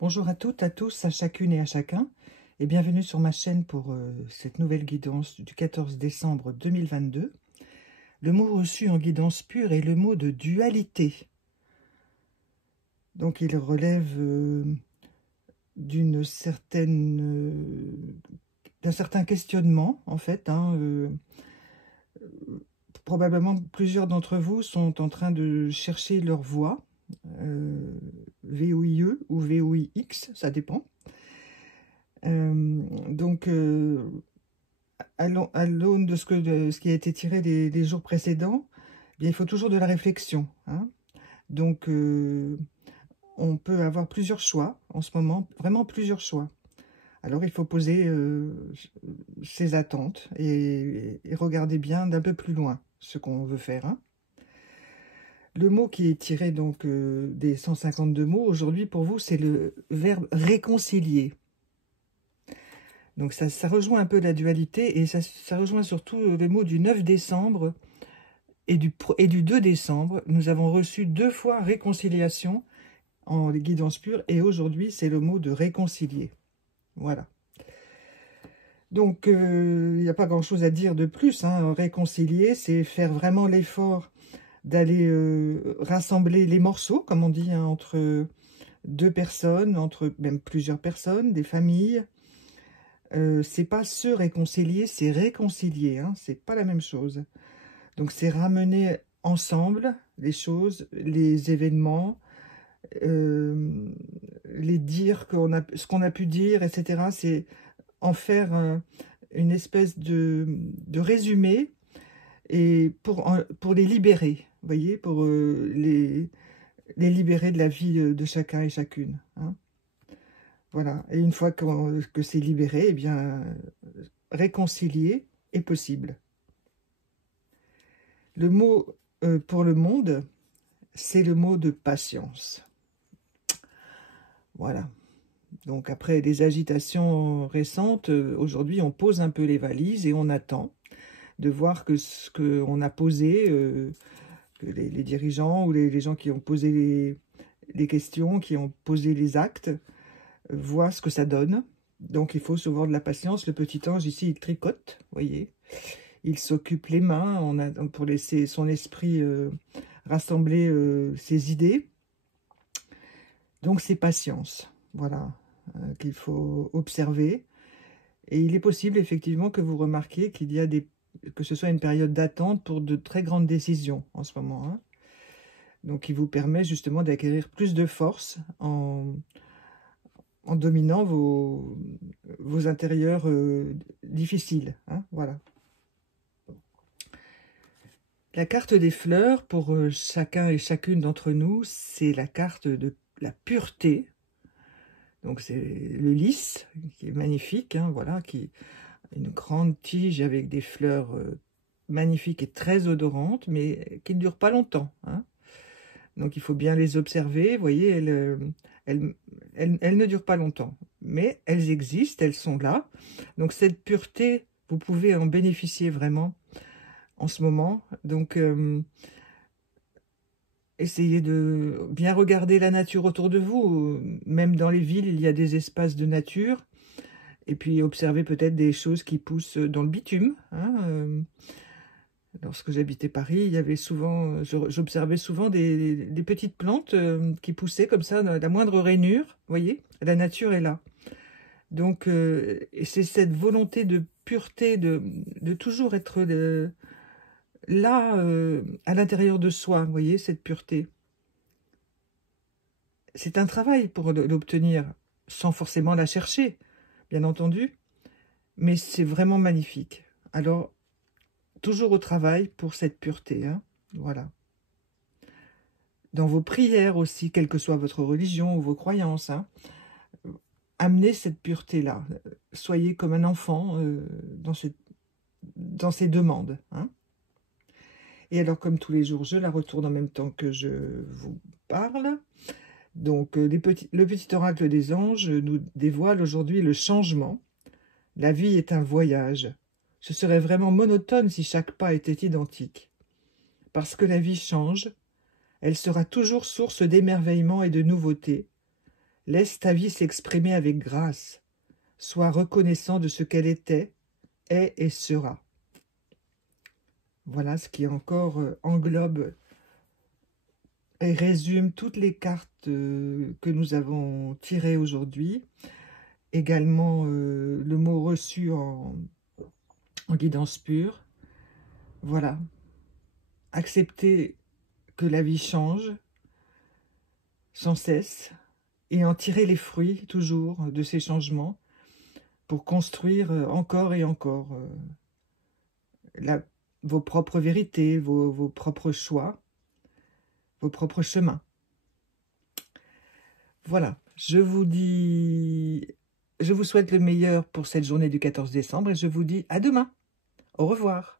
Bonjour à toutes, à tous, à chacune et à chacun, et bienvenue sur ma chaîne pour cette nouvelle guidance du 14 décembre 2022. Le mot reçu en guidance pure est le mot de dualité. Donc il relève d'un certain questionnement, en fait. Probablement plusieurs d'entre vous sont en train de chercher leur voie, VOIE ou VOIX, ça dépend. À l'aune de ce qui a été tiré des jours précédents, bien, il faut toujours de la réflexion. Donc, on peut avoir plusieurs choix en ce moment, vraiment plusieurs choix. Alors, il faut poser ses attentes et regarder bien d'un peu plus loin ce qu'on veut faire. Le mot qui est tiré donc des 152 mots aujourd'hui pour vous, c'est le verbe réconcilier. Donc ça rejoint un peu la dualité et ça rejoint surtout les mots du 9 décembre et du 2 décembre. Nous avons reçu 2 fois réconciliation en guidance pure et aujourd'hui c'est le mot de réconcilier. Voilà. Donc il n'y a pas grand chose à dire de plus. Réconcilier, c'est faire vraiment l'effort d'aller rassembler les morceaux, comme on dit, entre deux personnes, entre même plusieurs personnes, des familles. C'est pas se réconcilier, c'est réconcilier, c'est pas la même chose. Donc c'est ramener ensemble les choses, les événements, les dire ce qu'on a pu dire, etc. C'est en faire une espèce de résumé et pour les libérer, vous voyez, pour les libérer de la vie de chacun et chacune. Voilà, et une fois que c'est libéré, eh bien, réconcilier est possible. Le mot pour le monde, c'est le mot de patience. Voilà. Donc après des agitations récentes, aujourd'hui on pose un peu les valises et on attend de voir que ce qu'on a posé, que les dirigeants ou les gens qui ont posé les questions, qui ont posé les actes, voient ce que ça donne. Donc il faut souvent de la patience. Le petit ange ici, il tricote, vous voyez. Il s'occupe les mains pour laisser son esprit rassembler ses idées. Donc c'est patience, voilà, qu'il faut observer. Et il est possible effectivement que vous remarquiez qu'il y a que ce soit une période d'attente pour de très grandes décisions en ce moment. Donc il vous permet justement d'acquérir plus de force en dominant vos intérieurs difficiles. Voilà. La carte des fleurs, pour chacun et chacune d'entre nous, c'est la carte de la pureté. Donc c'est le lys, qui est magnifique, voilà, qui a une grande tige avec des fleurs magnifiques et très odorantes, mais qui ne durent pas longtemps. Donc il faut bien les observer, vous voyez, elles ne durent pas longtemps, mais elles existent, elles sont là. Donc cette pureté, vous pouvez en bénéficier vraiment en ce moment. Donc essayez de bien regarder la nature autour de vous. Même dans les villes, il y a des espaces de nature. Et puis observez peut-être des choses qui poussent dans le bitume. Lorsque j'habitais Paris, il y avait souvent, j'observais souvent des petites plantes qui poussaient comme ça, la moindre rainure. Vous voyez, la nature est là. Donc, c'est cette volonté de pureté, de toujours être là, à l'intérieur de soi. Vous voyez, cette pureté. C'est un travail pour l'obtenir, sans forcément la chercher, bien entendu. Mais c'est vraiment magnifique. Alors, toujours au travail pour cette pureté, voilà. Dans vos prières aussi, quelle que soit votre religion ou vos croyances, amenez cette pureté-là. Soyez comme un enfant dans ces demandes. Et alors, comme tous les jours, je la retourne en même temps que je vous parle. Donc, le petit oracle des anges nous dévoile aujourd'hui le changement. La vie est un voyage. Ce serait vraiment monotone si chaque pas était identique. Parce que la vie change, elle sera toujours source d'émerveillement et de nouveauté. Laisse ta vie s'exprimer avec grâce. Sois reconnaissant de ce qu'elle était, est et sera. Voilà ce qui encore englobe et résume toutes les cartes que nous avons tirées aujourd'hui. Également le mot reçu en guidance pure. Voilà. Accepter que la vie change sans cesse et en tirer les fruits toujours de ces changements pour construire encore et encore vos propres vérités, vos propres choix, vos propres chemins. Voilà, je vous souhaite le meilleur pour cette journée du 14 décembre et je vous dis à demain. Au revoir.